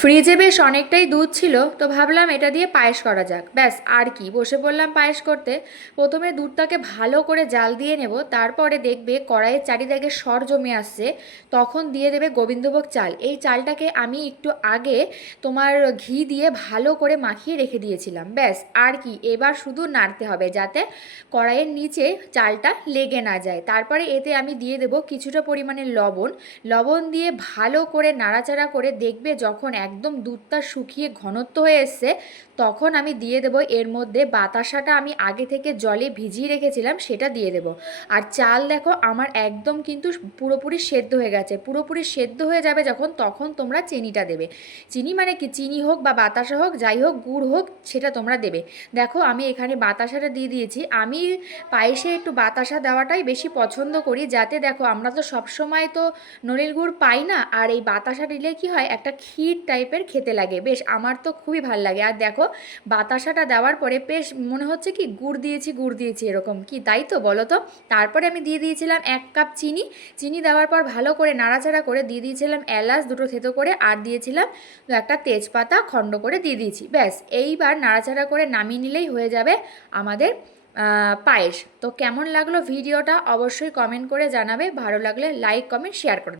ফ্রিজে বেশ অনেকটাই দুধ ছিল, তো ভাবলাম এটা দিয়ে পায়েস করা যাক। ব্যাস আর কি, বসে পড়লাম পায়েস করতে। প্রথমে দুধটাকে ভালো করে জাল দিয়ে নেব, তারপরে দেখবে কড়াইয়ের চারিদিকে সর জমে আসছে, তখন দিয়ে দেবে গোবিন্দভোগ চাল। এই চালটাকে আমি একটু আগে তোমার ঘি দিয়ে ভালো করে মাখিয়ে রেখে দিয়েছিলাম। ব্যাস আর কি, এবার শুধু নাড়তে হবে যাতে কড়াইয়ের নিচে চালটা লেগে না যায়। তারপরে এতে আমি দিয়ে দেব কিছুটা পরিমাণে লবণ। লবণ দিয়ে ভালো করে নাড়াচাড়া করে দেখবে যখন একদম দুধটা শুকিয়ে ঘনত্ব হয়ে এসছে, তখন আমি দিয়ে দেব এর মধ্যে বাতাসাটা আমি আগে থেকে জলে ভিজিয়ে রেখেছিলাম, সেটা দিয়ে দেব। আর চাল দেখো আমার একদম কিন্তু পুরোপুরি সেদ্ধ হয়ে গেছে। পুরোপুরি সেদ্ধ হয়ে যাবে যখন, তখন তোমরা চিনিটা দেবে। চিনি মানে কি, চিনি হোক বা বাতাসা হোক, যাই হোক, গুড় হোক, সেটা তোমরা দেবে। দেখো আমি এখানে বাতাসাটা দিয়ে দিয়েছি। আমি পায়েসে একটু বাতাসা দেওয়াটাই বেশি পছন্দ করি, যাতে দেখো আমরা তো সবসময় তো নলের গুড় পাই না, আর এই বাতাসা দিলে কি হয়, একটা ক্ষীর টাইপের খেতে লাগে, বেশ আমার তো খুবই ভাল লাগে। আর দেখো বাতাসাটা দেওয়ার পরে বেশ মনে হচ্ছে কি গুড় দিয়েছি গুড় দিয়েছি এরকম, কি তাই তো বলো তো? তারপরে আমি দিয়ে দিয়েছিলাম 1 কাপ চিনি। চিনি দেওয়ার পর ভালো করে নাড়াচাড়া করে দিয়ে দিয়েছিলাম এলাচ দুটো থেতো করে, আর দিয়েছিলাম একটা তেজপাতা খণ্ড করে দিয়ে দিয়েছি। ব্যাস এইবার নাড়াচাড়া করে নামিয়ে নিলেই হয়ে যাবে আমাদের পায়েস। তো কেমন লাগলো ভিডিওটা অবশ্যই কমেন্ট করে জানাবে, ভালো লাগলে লাইক কমেন্ট শেয়ার করে